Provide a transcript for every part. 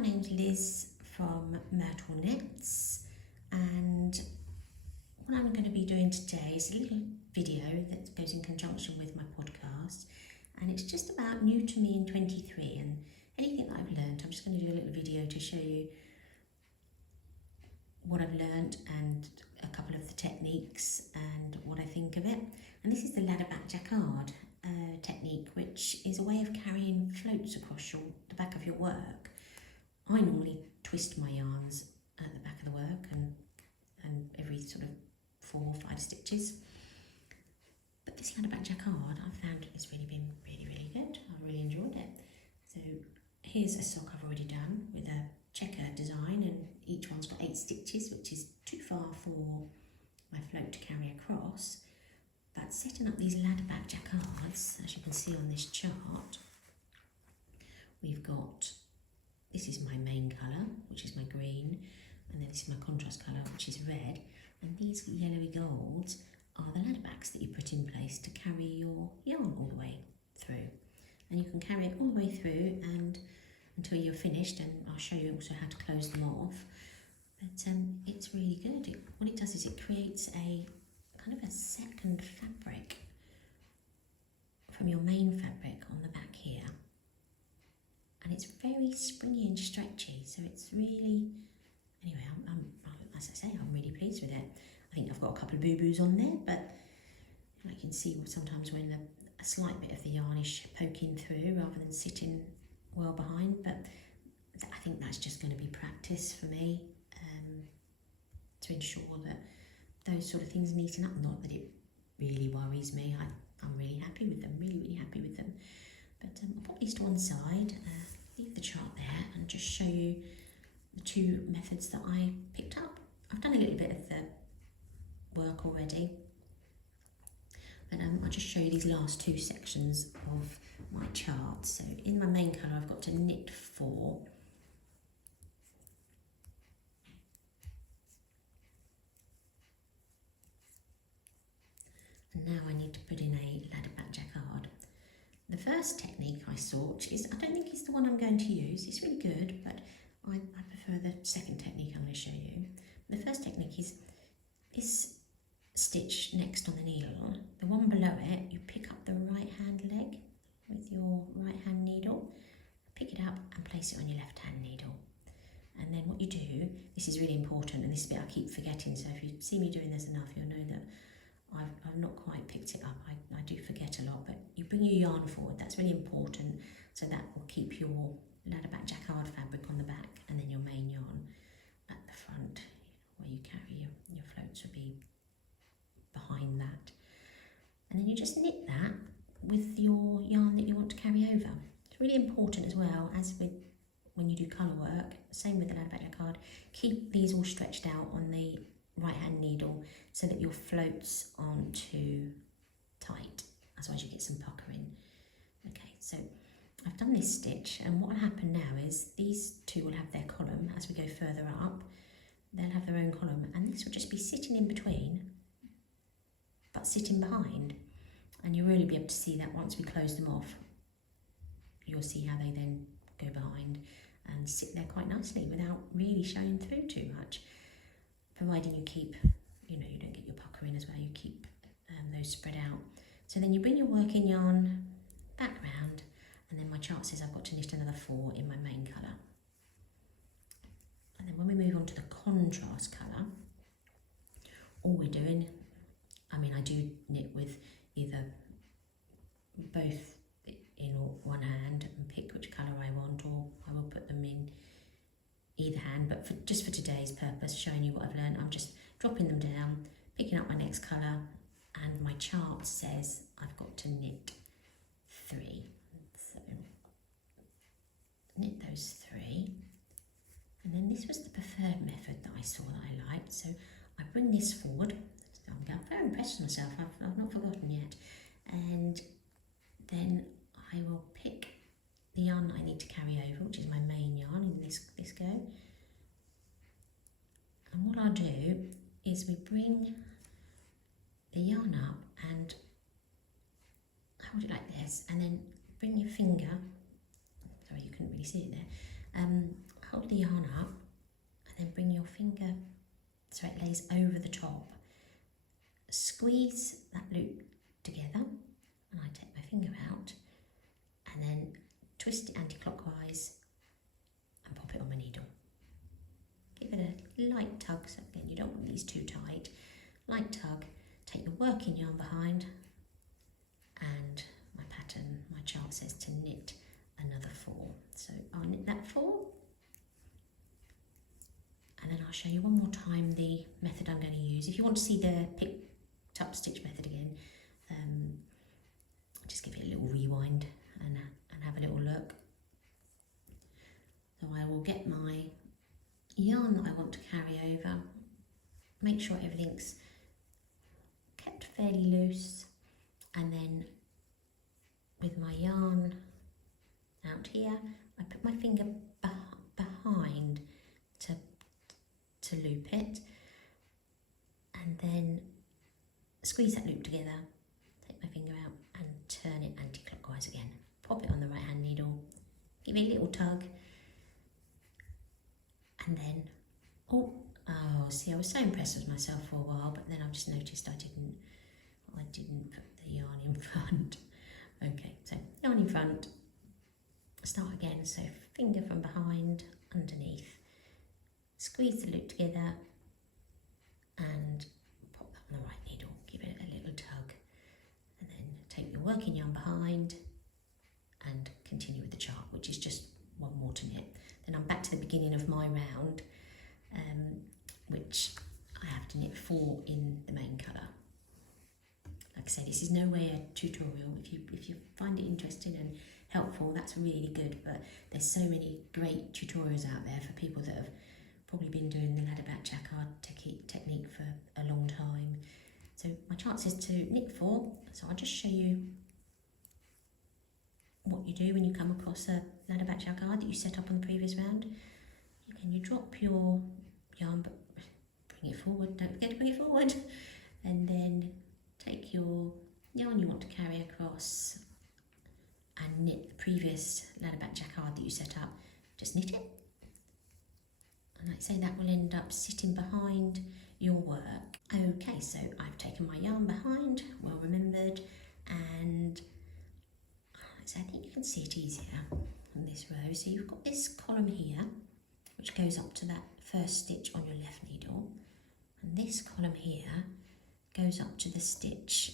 name's Liz from Myrtle Knits, and what I'm going to be doing today is a little video that goes in conjunction with my podcast, and it's just about new to me in 23 and anything that I've learned. I'm just going to do a little video to show you what I've learned and a couple of the techniques and what I think of it. And this is the Ladderback Jacquard technique, which is a way of carrying floats across the back of your work. I normally twist my yarns at the back of the work and every sort of 4 or 5 stitches. But this Ladderback Jacquard I've found has really been really good. I really enjoyed it. So here's a sock I've already done with a checker design, and each one's got 8 stitches, which is too far for my float to carry across. But setting up these Ladderback Jacquards, as you can see on this chart, we've got, this is my main colour, which is my green, and then this is my contrast colour, which is red, and these yellowy golds are the ladderbacks that you put in place to carry your yarn all the way through. And you can carry it all the way through and until you're finished, and I'll show you also how to close them off. But it's really good. What it does is it creates a kind of a second fabric from your main fabric on the back here, and it's very springy and stretchy, so it's really, anyway, as I say, I'm really pleased with it. I think I've got a couple of boo-boos on there, but I can see sometimes when a slight bit of the yarn is poking through rather than sitting well behind, but I think that's just going to be practice for me to ensure that those sort of things neaten up. Not that it really worries me. I'm really happy with them, really happy with them. But I'll put these to one side, leave the chart there, and just show you the 2 methods that I picked up. I've done a little bit of the work already, but I'll just show you these last 2 sections of my chart. So in my main colour I've got to knit 4, and now I need to put in a Ladderback Jacquard. The first technique I saw, which is, I don't think it's the one I'm going to use, it's really good, but I prefer the second technique I'm going to show you. The first technique is this stitch next on the needle, the one below it, you pick up the right hand leg with your right hand needle, pick it up and place it on your left hand needle. And then what you do, this is really important, and this bit I keep forgetting, so if you see me doing this enough you'll know that I've not quite picked it up. I do forget a lot, but you bring your yarn forward, that's really important, so that will keep your Ladderback Jacquard fabric on the back, and then your main yarn at the front where you carry your floats will be behind that. And then you just knit that with your yarn that you want to carry over. It's really important as well, as with when you do colour work, same with the Ladderback Jacquard, keep these all stretched out on the right hand needle so that your floats aren't too tight, otherwise you get some puckering. Okay, so I've done this stitch, and what will happen now is these 2 will have their column as we go further up. They'll have their own column, and this will just be sitting in between but sitting behind, and you'll really be able to see that once we close them off. You'll see how they then go behind and sit there quite nicely without really showing through too much, providing you keep, you don't get your puckering as well, you keep those spread out. So then you bring your working yarn back round, and then my chart says I've got to knit another 4 in my main colour. And then when we move on to the contrast colour, all we're doing, I do knit with either both in one hand and pick which colour I want, or I will put them in either hand, but just for today's purpose, showing you what I've learned, I'm just dropping them down, picking up my next colour, and my chart says I've got to knit 3. So knit those 3, and then this was the preferred method that I saw that I liked, so I bring this forward. I'm very impressed with myself, I've not forgotten yet, and then I will pick the yarn that I need to carry over, which is my main yarn in this go, and what I'll do is we bring the yarn up and hold it like this, and then bring your finger, sorry you couldn't really see it there, hold the yarn up and then bring your finger so it lays over the top. Squeeze that loop together, and I take my finger out and then twist it anti-clockwise and pop it on my needle. Give it a light tug, so again you don't want these too tight. Light tug, take your working yarn behind, and my pattern, my chart says to knit another 4. So I'll knit that 4, and then I'll show you one more time the method I'm going to use. If you want to see the picked up stitch method again, just give it a little rewind and have a little look. So I will get my yarn that I want to carry over, make sure everything's kept fairly loose, and then with my yarn out here, I put my finger behind to loop it, and then squeeze that loop together, take my finger out and turn it anti-clockwise again. Pop it on the right hand needle, give it a little tug, and then, see, I was so impressed with myself for a while, but then I just noticed I didn't put the yarn in front. Okay, so yarn in front, start again, so finger from behind, underneath, squeeze the loop together and pop that on the right needle, give it a little tug, and then take your working yarn behind and continue with the chart, which is just one more to knit. Then I'm back to the beginning of my round, which I have to knit 4 in the main colour. Like I said, this is no way a tutorial. If you find it interesting and helpful, that's really good, but there's so many great tutorials out there for people that have probably been doing the Ladderback Jacquard technique for a long time. So my chart says to knit 4, so I'll just show you what you do when you come across a Ladderback Jacquard that you set up on the previous round. You drop your yarn, but bring it forward, don't forget to bring it forward, and then take your yarn you want to carry across and knit the previous Ladderback Jacquard that you set up. Just knit it, and like I say, that will end up sitting behind your work. Okay, so I've taken my yarn behind, well remembered, and so I think you can see it easier on this row. So you've got this column here, which goes up to that first stitch on your left needle, and this column here goes up to the stitch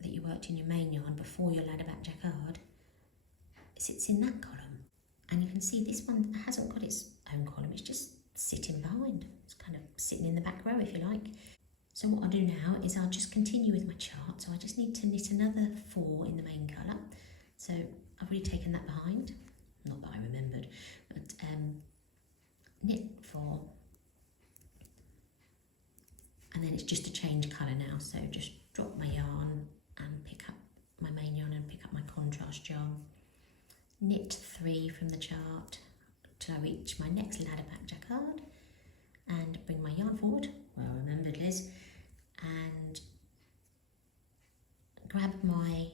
that you worked in your main yarn before your Ladderback Jacquard. It sits in that column, and you can see this one hasn't got its own column, it's just sitting behind. It's kind of sitting in the back row, if you like. So what I'll do now is I'll just continue with my chart. So I just need to knit another 4 in the main colour. So I've already taken that behind, not that I remembered, but knit 4, and then it's just to change colour now. So just drop my yarn and pick up my main yarn and pick up my contrast yarn. Knit 3 from the chart till I reach my next Ladderback Jacquard, and bring my yarn forward, well remembered Liz, and grab my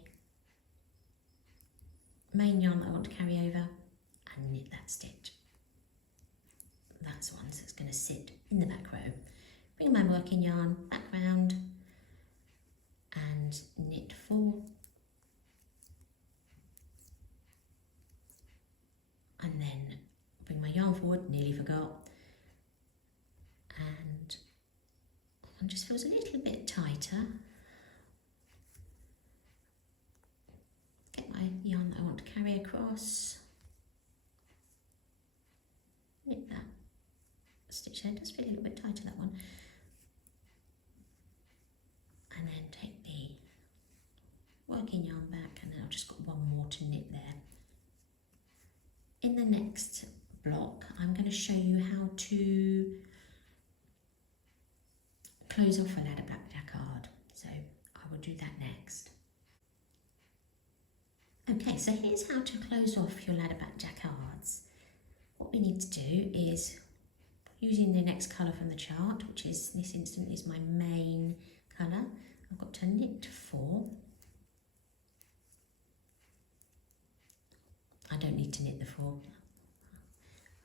main yarn that I want to carry over and knit that stitch. That's one, so it's going to sit in the back row. Bring my working yarn back round and knit 4, and then bring my yarn forward, nearly forgot, and it just feels a little bit tighter. Get my yarn that I want to carry across, knit that stitch there, it does feel a little bit tighter, that one, and then take the working yarn back, and then I've just got one more to knit there. In the next block, I'm going to show you how to close off a Ladderback Jacquard, so I will do that next. Okay, so here's how to close off your Ladderback Jacquards. What we need to do is, using the next colour from the chart, which is, in this instant, is my main colour, I've got to knit 4. I don't need to knit the 4.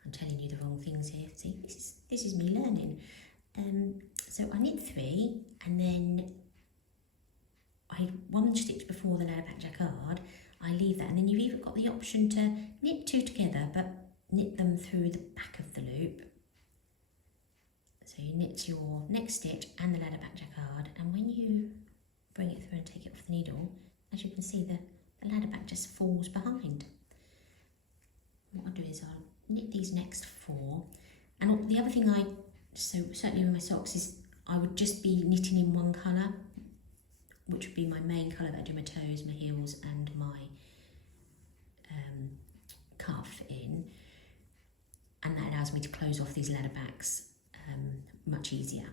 I'm telling you the wrong things here. See, this is me learning. So I knit 3, and then I 1 stitch before the Ladderback Jacquard. I leave that, and then you've either got the option to knit 2 together, but knit them through the back of the loop. So you knit your next stitch and the Ladderback Jacquard, and when you bring it through and take it off the needle, as you can see, the ladderback just falls behind. What I'll do is I'll knit these next 4, and the other thing so certainly with my socks, is I would just be knitting in one colour, which would be my main colour that I do my toes, my heels and my cuff in, and that allows me to close off these ladderbacks much easier.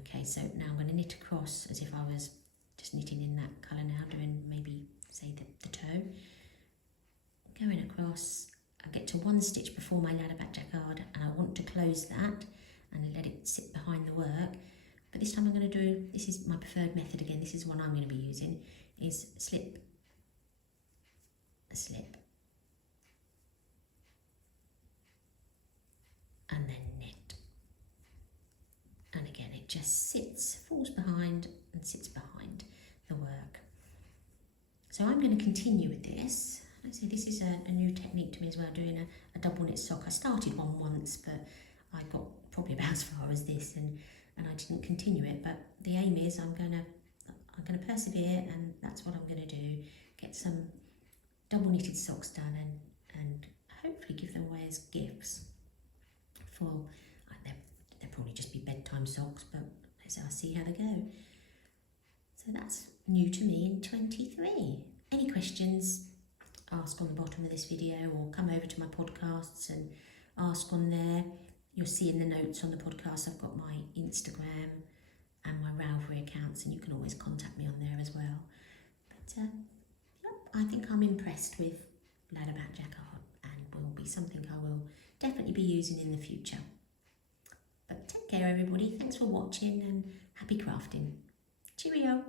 Okay, so now I'm going to knit across as if I was just knitting in that colour now, doing maybe, say, the toe. Going across, I get to 1 stitch before my Ladderback Jacquard, and I want to close that and let it sit behind the work. But this time I'm going to do, this is my preferred method again, this is one I'm going to be using, is slip, a slip, and then knit. And again, it just sits, falls behind and sits behind the work. So I'm going to continue with this. Let's say this is a new technique to me as well, doing a double knit sock. I started one once, but I got probably about as far as this, and I didn't continue it. But the aim is I'm going to persevere, and that's what I'm going to do. Get some double knitted socks done, and hopefully give them away as gifts. They'll probably just be bedtime socks, but I'll see how they go. So that's new to me in 23. Any questions? Ask on the bottom of this video, or come over to my podcasts and ask on there. You'll see in the notes on the podcast I've got my Instagram and my Ravelry accounts, and you can always contact me on there as well. But yep, I think I'm impressed with Ladderback Jacquard, and will be something I will definitely be using in the future. But take care everybody, thanks for watching, and happy crafting. Cheerio!